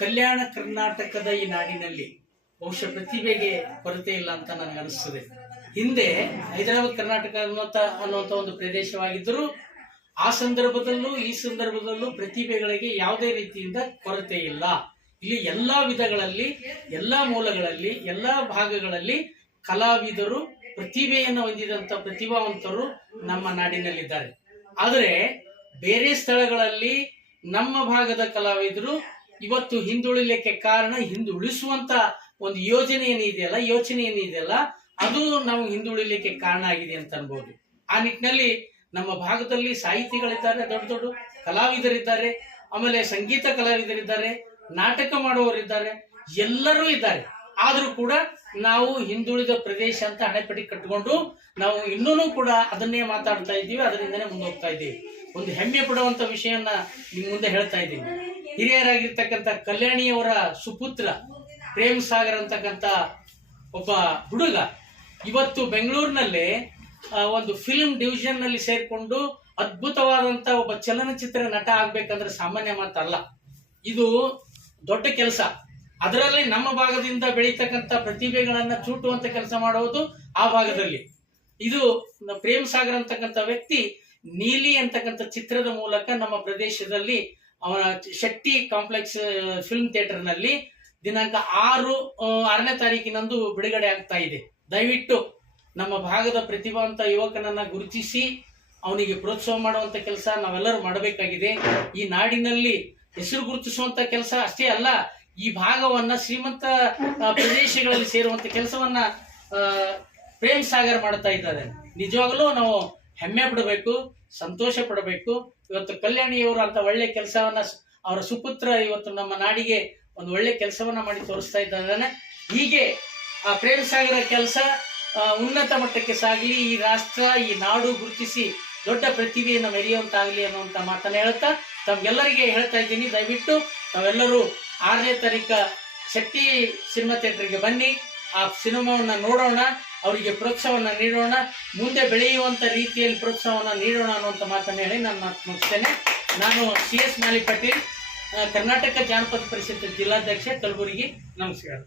ಕಲ್ಯಾಣ ಕರ್ನಾಟಕದ ಈ ನಾಡಿನಲ್ಲಿ ಬಹುಶಃ ಪ್ರತಿಭೆಗೆ ಕೊರತೆ ಇಲ್ಲ ಅಂತ ನನಗೆ ಅನಿಸ್ತದೆ. ಹಿಂದೆ ಹೈದರಾಬಾದ್ ಕರ್ನಾಟಕ ಅನ್ನುವಂಥ ಒಂದು ಪ್ರದೇಶವಾಗಿದ್ದರೂ ಆ ಸಂದರ್ಭದಲ್ಲೂ ಈ ಸಂದರ್ಭದಲ್ಲೂ ಪ್ರತಿಭೆಗಳಿಗೆ ಯಾವುದೇ ರೀತಿಯಿಂದ ಕೊರತೆ ಇಲ್ಲ. ಇಲ್ಲಿ ಎಲ್ಲಾ ವಿಧಗಳಲ್ಲಿ, ಎಲ್ಲಾ ಮೂಲಗಳಲ್ಲಿ, ಎಲ್ಲಾ ಭಾಗಗಳಲ್ಲಿ ಕಲಾವಿದರು ಪ್ರತಿಭೆಯನ್ನು ಹೊಂದಿದಂತ ಪ್ರತಿಭಾವಂತರು ನಮ್ಮ ನಾಡಿನಲ್ಲಿದ್ದಾರೆ. ಆದರೆ ಬೇರೆ ಸ್ಥಳಗಳಲ್ಲಿ ನಮ್ಮ ಭಾಗದ ಕಲಾವಿದರು ಇವತ್ತು ಹಿಂದುಳಿಲಿಕ್ಕೆ ಕಾರಣ ಹಿಂದುಳಿಸುವಂತ ಒಂದು ಯೋಚನೆ ಏನಿದೆಯಲ್ಲ ಅದು ನಾವು ಹಿಂದುಳಿಲಿಕ್ಕೆ ಕಾರಣ ಆಗಿದೆ ಅಂತ ಅನ್ಬೋದು. ಆ ನಿಟ್ಟಿನಲ್ಲಿ ನಮ್ಮ ಭಾಗದಲ್ಲಿ ಸಾಹಿತಿಗಳಿದ್ದಾರೆ, ದೊಡ್ಡ ದೊಡ್ಡ ಕಲಾವಿದರಿದ್ದಾರೆ, ಆಮೇಲೆ ಸಂಗೀತ ಕಲಾವಿದರಿದ್ದಾರೆ, ನಾಟಕ ಮಾಡುವವರಿದ್ದಾರೆ, ಎಲ್ಲರೂ ಇದ್ದಾರೆ. ಆದ್ರೂ ಕೂಡ ನಾವು ಹಿಂದುಳಿದ ಪ್ರದೇಶ ಅಂತ ಹಣೆಪಟ್ಟಿ ಕಟ್ಟಿಕೊಂಡು ನಾವು ಇನ್ನೂ ಕೂಡ ಅದನ್ನೇ ಮಾತಾಡ್ತಾ ಇದ್ದೀವಿ, ಅದರಿಂದನೇ ಮುಂದೋಗ್ತಾ ಇದ್ದೀವಿ. ಒಂದು ಹೆಮ್ಮೆ ಪಡುವಂತ ವಿಷಯನ ನಿಮ್ ಮುಂದೆ ಹೇಳ್ತಾ ಇದ್ದೀವಿ. ಹಿರಿಯರಾಗಿರ್ತಕ್ಕಂಥ ಕಲ್ಯಾಣಿಯವರ ಸುಪುತ್ರ ಪ್ರೇಮ್ ಸಾಗರ್ ಅಂತಕ್ಕಂಥ ಒಬ್ಬ ಹುಡುಗ ಇವತ್ತು ಬೆಂಗಳೂರಿನಲ್ಲಿ ಒಂದು ಫಿಲ್ಮ್ ಡಿವಿಷನ್ ನಲ್ಲಿ ಸೇರ್ಕೊಂಡು ಅದ್ಭುತವಾದಂತ ಒಬ್ಬ ಚಲನಚಿತ್ರ ನಟ ಆಗ್ಬೇಕಂದ್ರೆ ಸಾಮಾನ್ಯ ಮಾತಲ್ಲ. ಇದು ದೊಡ್ಡ ಕೆಲಸ. ಅದರಲ್ಲಿ ನಮ್ಮ ಭಾಗದಿಂದ ಬೆಳೀತಕ್ಕಂಥ ಪ್ರತಿಭೆಗಳನ್ನ ಚೂಟುವಂತ ಕೆಲಸ ಮಾಡುವುದು ಆ ಭಾಗದಲ್ಲಿ. ಇದು ಪ್ರೇಮ್ ಸಾಗರ್ ಅಂತಕ್ಕಂಥ ವ್ಯಕ್ತಿ ನೀಲಿ ಅಂತಕ್ಕಂಥ ಚಿತ್ರದ ಮೂಲಕ ನಮ್ಮ ಪ್ರದೇಶದಲ್ಲಿ ಅವನ ಶಕ್ತಿ ಕಾಂಪ್ಲೆಕ್ಸ್ ಫಿಲ್ಮ್ ಥಿಯೇಟರ್ ನಲ್ಲಿ ದಿನಾಂಕ 6ನೇ ತಾರೀಕಿನಂದು ಬಿಡುಗಡೆ ಆಗ್ತಾ ಇದೆ. ದಯವಿಟ್ಟು ನಮ್ಮ ಭಾಗದ ಪ್ರತಿಭಾವಂತ ಯುವಕನನ್ನ ಗುರುತಿಸಿ ಅವನಿಗೆ ಪ್ರೋತ್ಸಾಹ ಮಾಡುವಂತ ಕೆಲಸ ನಾವೆಲ್ಲರೂ ಮಾಡಬೇಕಾಗಿದೆ. ಈ ನಾಡಿನಲ್ಲಿ ಹೆಸರು ಗುರುತಿಸುವಂತ ಕೆಲಸ ಅಷ್ಟೇ ಅಲ್ಲ, ಈ ಭಾಗವನ್ನ ಶ್ರೀಮಂತ ಪ್ರದೇಶಗಳಲ್ಲಿ ಸೇರುವಂತ ಕೆಲಸವನ್ನ ಪ್ರೇಮ್ ಸಾಗರ್ ಮಾಡ್ತಾ ಇದ್ದಾರೆ. ನಿಜವಾಗ್ಲೂ ನಾವು ಹೆಮ್ಮೆ ಪಡಬೇಕು, ಸಂತೋಷ ಪಡಬೇಕು. ಇವತ್ತು ಕಲ್ಯಾಣಿಯವರು ಅಂತ ಒಳ್ಳೆ ಕೆಲಸವನ್ನ ಅವರ ಸುಪುತ್ರ ಇವತ್ತು ನಮ್ಮ ನಾಡಿಗೆ ಒಂದು ಒಳ್ಳೆ ಕೆಲಸವನ್ನ ಮಾಡಿ ತೋರಿಸ್ತಾ ಇದ್ದಾನೆ. ಹೀಗೆ ಆ ಪ್ರೇಮ್ ಸಾಗರ ಕೆಲಸ ಉನ್ನತ ಮಟ್ಟಕ್ಕೆ ಸಾಗಲಿ, ಈ ರಾಷ್ಟ್ರ ಈ ನಾಡು ಗುರುತಿಸಿ ದೊಡ್ಡ ಪ್ರತಿಭೆಯನ್ನು ಮೆರೆಯುವಂತಾಗಲಿ ಅನ್ನುವಂತ ಮಾತನ್ನ ಹೇಳ್ತಾ ತಮ್ಗೆಲ್ಲರಿಗೆ ಹೇಳ್ತಾ ಇದ್ದೀನಿ. ದಯವಿಟ್ಟು ತಾವೆಲ್ಲರೂ 6ನೇ ತಾರೀಕು ಶಕ್ತಿ ಸಿನಿಮಾ ಥಿಯೇಟರ್ಗೆ ಬನ್ನಿ, ಆ ಸಿನಿಮಾವನ್ನ ನೋಡೋಣ, ಅವರಿಗೆ ಪ್ರೋತ್ಸಾಹವನ್ನ ನೀಡೋಣ, ಮುಂದೆ ಬೆಳೆಯುವಂತ ರೀತಿಯಲ್ಲಿ ಪ್ರೋತ್ಸಾಹವನ್ನ ನೀಡೋಣ ಅನ್ನುವಂಥ ಮಾತನ್ನ ಹೇಳಿ ನಾನು ಮಾತು ಮುಗಿಸ್ತೇನೆ. ನಾನು CS ಮಾಲಿ ಪಾಟೀಲ್, ಕರ್ನಾಟಕ ಜಾನಪದ ಪರಿಷತ್ ಜಿಲ್ಲಾಧ್ಯಕ್ಷ, ಕಲಬುರಗಿ. ನಮಸ್ಕಾರ.